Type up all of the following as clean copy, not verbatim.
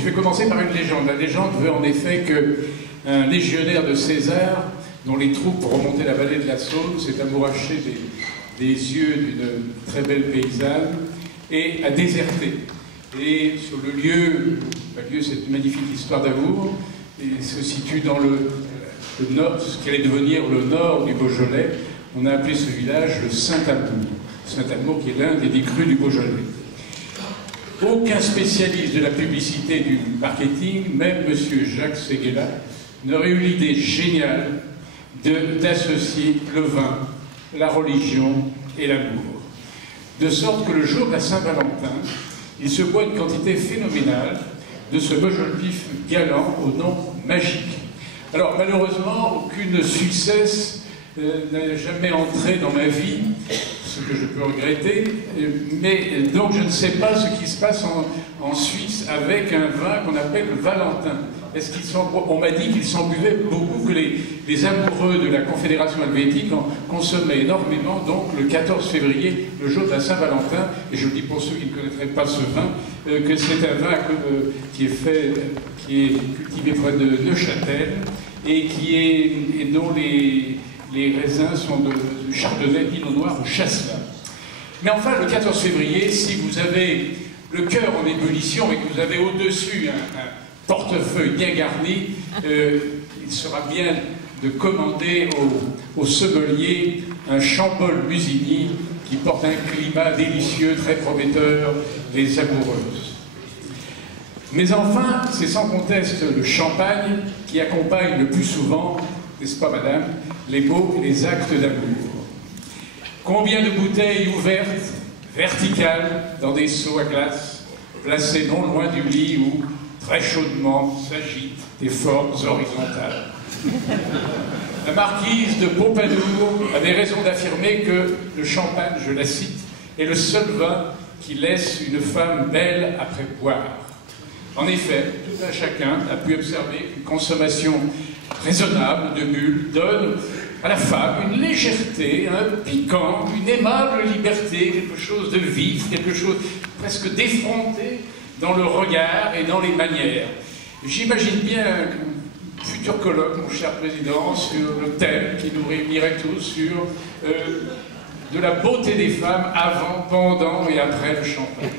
Je vais commencer par une légende. La légende veut en effet qu'un légionnaire de César, dont les troupes remontaient la vallée de la Saône, s'est amouraché des yeux d'une très belle paysanne et a déserté. Et sur le lieu cette magnifique histoire d'amour, se situe dans le nord, ce qui allait devenir le nord du Beaujolais. On a appelé ce village le Saint-Amour. Saint-Amour qui est l'un des 10 crus du Beaujolais. Aucun spécialiste de la publicité et du marketing, même M. Jacques Séguéla, n'aurait eu l'idée géniale d'associer le vin, la religion et l'amour. De sorte que le jour de la Saint-Valentin, il se boit une quantité phénoménale de ce Beaujolais galant au nom magique. Alors malheureusement, aucune Suissesse n'a jamais entré dans ma vie, ce que je peux regretter, mais donc je ne sais pas ce qui se passe en Suisse avec un vin qu'on appelle Valentin. On m'a dit qu'ils s'en buvaient beaucoup, que les amoureux de la Confédération helvétique en consommaient énormément, donc le 14 février, le jour de la Saint-Valentin, et je le dis pour ceux qui ne connaîtraient pas ce vin, que c'est un vin qui est cultivé près de Neuchâtel, et dont les raisins sont de chardonnay, pinot noir ou chasselas. Mais enfin, le 14 février, si vous avez le cœur en ébullition et que vous avez au-dessus un portefeuille bien garni, il sera bien de commander au sommelier un Chambol Musigny qui porte un climat délicieux, très prometteur, les amoureuses. Mais enfin, c'est sans conteste le champagne qui accompagne le plus souvent, n'est-ce pas madame, les beaux et les actes d'amour. Combien de bouteilles ouvertes, verticales, dans des seaux à glace, placées non loin du lit où, très chaudement, s'agitent des formes horizontales. La marquise de Pompadour avait raison d'affirmer que le champagne, je la cite, est le seul vin qui laisse une femme belle après boire. En effet, tout un chacun a pu observer qu'une consommation raisonnable de bulles donne à la femme une légèreté, un piquant, une aimable liberté, quelque chose de vif, quelque chose presque d'effronté dans le regard et dans les manières. J'imagine bien un futur colloque, mon cher président, sur le thème qui nous réunirait tous sur de la beauté des femmes avant, pendant et après le champagne.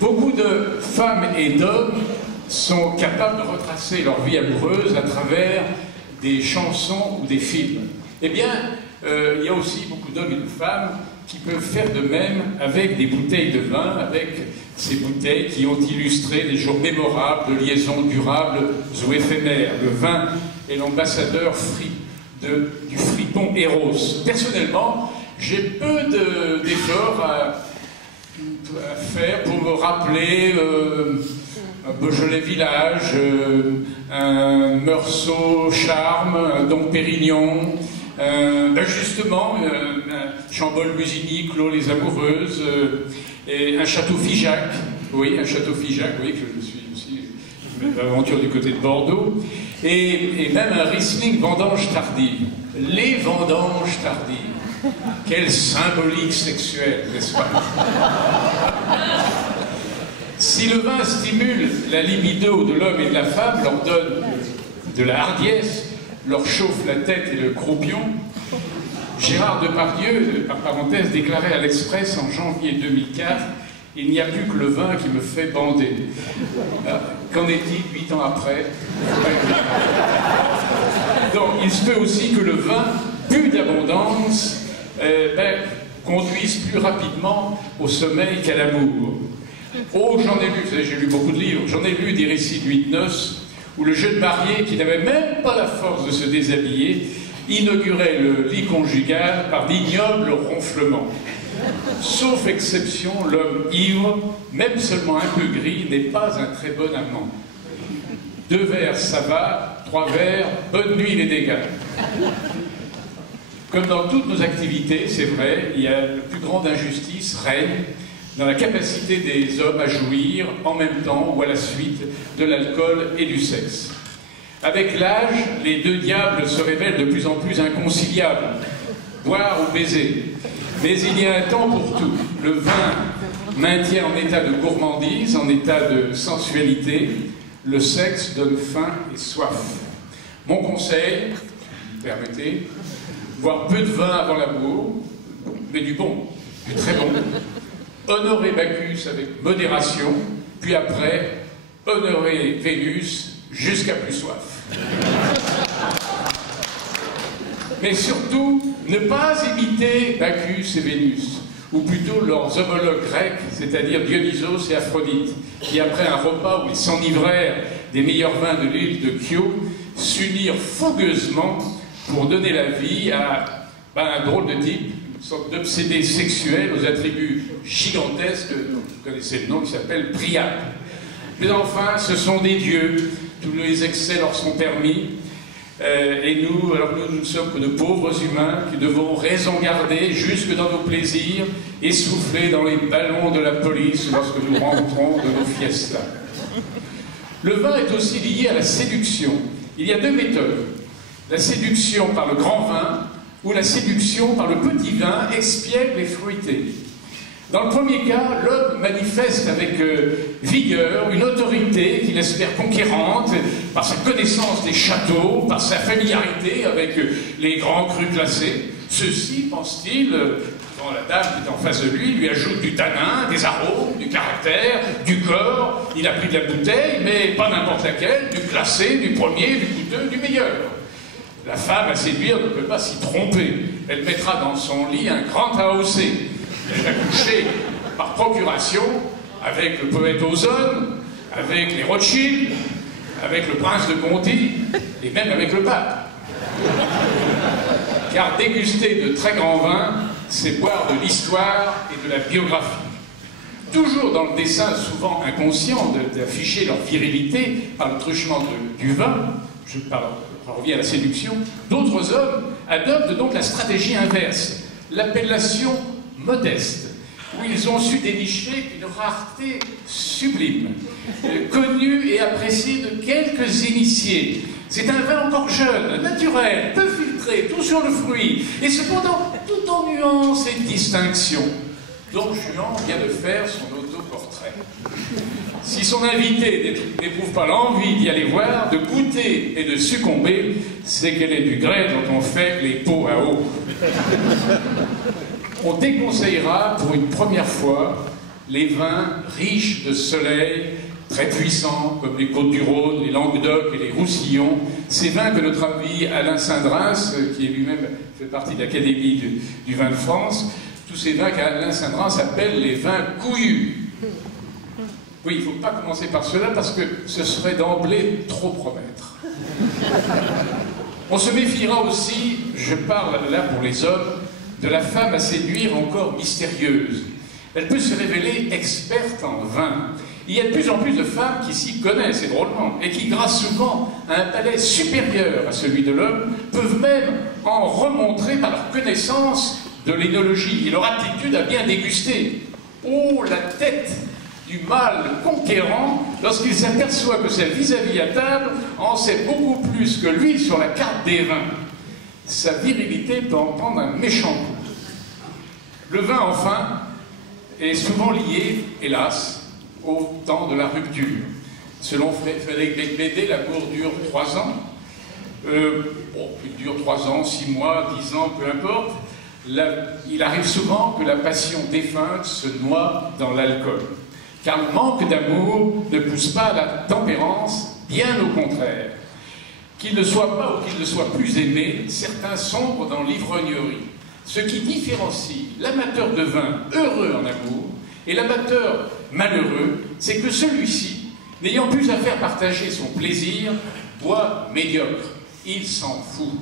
Beaucoup de femmes et d'hommes sont capables de retracer leur vie amoureuse à travers des chansons ou des films. Eh bien, il y a aussi beaucoup d'hommes et de femmes qui peuvent faire de même avec des bouteilles de vin, avec ces bouteilles qui ont illustré des jours mémorables de liaisons durables ou éphémères. Le vin est l'ambassadeur du fripon Eros. Personnellement, j'ai peu d'efforts à faire pour me rappeler un Beaujolais village, un Meursault charme, un Dom Pérignon, justement un Chambol Musigny clôt les amoureuses, et un Château Figeac, oui, un Château Figeac, oui, que je suis aussi l'aventure du côté de Bordeaux, et même un Riesling vendange tardive. Les vendanges tardives. Quelle symbolique sexuelle, n'est-ce pas? Si le vin stimule la libido de l'homme et de la femme, leur donne de la hardiesse, leur chauffe la tête et le croupion, Gérard Depardieu, par parenthèse, déclarait à l'Express en janvier 2004 « Il n'y a plus que le vin qui me fait bander ». Qu'en est-il 8 ans après? Donc il se peut aussi que le vin, bu d'abondance, conduise plus rapidement au sommeil qu'à l'amour. Oh, j'en ai lu, vous savez, j'ai lu beaucoup de livres, j'en ai lu des récits de 8 noces où le jeune marié, qui n'avait même pas la force de se déshabiller, inaugurait le lit conjugal par d'ignobles ronflements. Sauf exception, l'homme ivre, même seulement un peu gris, n'est pas un très bon amant. 2 verres, ça va, 3 verres, bonne nuit les dégâts. Comme dans toutes nos activités, c'est vrai, il y a la plus grande injustice règne dans la capacité des hommes à jouir en même temps ou à la suite de l'alcool et du sexe. Avec l'âge, les 2 diables se révèlent de plus en plus inconciliables, boire ou baiser. Mais il y a un temps pour tout. Le vin maintient en état de gourmandise, en état de sensualité. Le sexe donne faim et soif. Mon conseil, si vous permettez, boire peu de vin avant l'amour, mais du bon, du très bon. Honorer Bacchus avec modération, puis après, honorer Vénus jusqu'à plus soif. Mais surtout, ne pas imiter Bacchus et Vénus, ou plutôt leurs homologues grecs, c'est-à-dire Dionysos et Aphrodite, qui après un repas où ils s'enivrèrent des meilleurs vins de l'île de Chios, s'unirent fougueusement pour donner la vie à un drôle de type, une sorte d'obsédé sexuel aux attributs gigantesques, vous connaissez le nom, qui s'appelle Priape. Mais enfin, ce sont des dieux, tous les excès leur sont permis, et nous, alors nous ne sommes que de pauvres humains qui devons raison garder jusque dans nos plaisirs et souffler dans les ballons de la police lorsque nous rentrons de nos fiestas. Le vin est aussi lié à la séduction. Il y a deux méthodes. La séduction par le grand vin ou la séduction par le petit vin espiègle et fruité. Dans le premier cas, l'homme manifeste avec vigueur une autorité qu'il espère conquérante par sa connaissance des châteaux, par sa familiarité avec les grands crus classés. Ceci, pense-t-il, quand la dame qui est en face de lui ajoute du tanin, des arômes, du caractère, du corps. Il a pris de la bouteille, mais pas n'importe laquelle, du classé, du premier, du coûteux, du meilleur. La femme à séduire ne peut pas s'y tromper. Elle mettra dans son lit un grand AOC. Elle va coucher par procuration avec le poète Ozone, avec les Rothschild, avec le prince de Conti et même avec le pape. Car déguster de très grands vins, c'est boire de l'histoire et de la biographie. Toujours dans le dessein souvent inconscient d'afficher leur virilité par le truchement du vin, je reviens à la séduction, d'autres hommes adoptent donc la stratégie inverse, l'appellation modeste, où ils ont su dénicher une rareté sublime, connue et appréciée de quelques initiés. C'est un vin encore jeune, naturel, peu filtré, tout sur le fruit, et cependant tout en nuances et distinctions. Don Juan vient de faire son autoportrait. Si son invité n'éprouve pas l'envie d'y aller voir, de goûter et de succomber, c'est qu'elle est du grès dont on fait les pots à eau. On déconseillera pour une première fois les vins riches de soleil, très puissants, comme les Côtes-du-Rhône, les Languedoc et les Roussillons. Ces vins que notre ami Alain Cindras, qui lui-même fait partie de l'Académie du vin de France, tous ces vins qu'Alain Cindras appelle les vins couillus. Oui, il ne faut pas commencer par cela parce que ce serait d'emblée trop promettre. On se méfiera aussi, je parle là pour les hommes, de la femme à séduire encore mystérieuse. Elle peut se révéler experte en vin. Il y a de plus en plus de femmes qui s'y connaissent, et drôlement, et qui, grâce souvent à un palais supérieur à celui de l'homme, peuvent même en remontrer par leur connaissance de l'énologie et leur aptitude à bien déguster. Oh, la tête du mâle conquérant lorsqu'il s'aperçoit que sa vis-à-vis à table en sait beaucoup plus que lui sur la carte des vins. Sa virilité peut en prendre un méchant coup. Le vin, enfin, est souvent lié, hélas, au temps de la rupture. Selon Frédéric Becbédé, l'amour dure 3 ans. Il dure 3 ans, 6 mois, 10 ans, peu importe. Il arrive souvent que la passion défunte se noie dans l'alcool. Car le manque d'amour ne pousse pas à la tempérance, bien au contraire. Qu'il ne soit pas ou qu'il ne soit plus aimé, certains sombrent dans l'ivrognerie. Ce qui différencie l'amateur de vin heureux en amour et l'amateur malheureux, c'est que celui-ci, n'ayant plus à faire partager son plaisir, boit médiocre. Il s'en fout.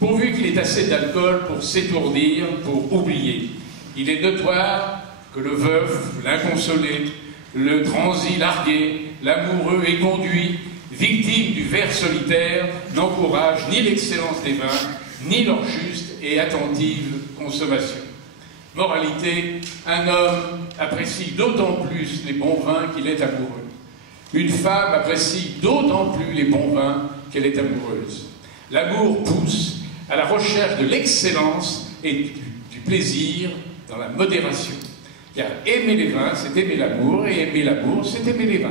Pourvu qu'il ait assez d'alcool pour s'étourdir, pour oublier. Il est notoire que le veuf, l'inconsolé, le transi largué, l'amoureux éconduit, victime du verre solitaire, n'encourage ni l'excellence des vins, ni leur juste et attentive consommation. Moralité, un homme apprécie d'autant plus les bons vins qu'il est amoureux. Une femme apprécie d'autant plus les bons vins qu'elle est amoureuse. L'amour pousse à la recherche de l'excellence et du plaisir dans la modération. Car aimer les vins, c'est aimer l'amour, et aimer l'amour, c'est aimer les vins.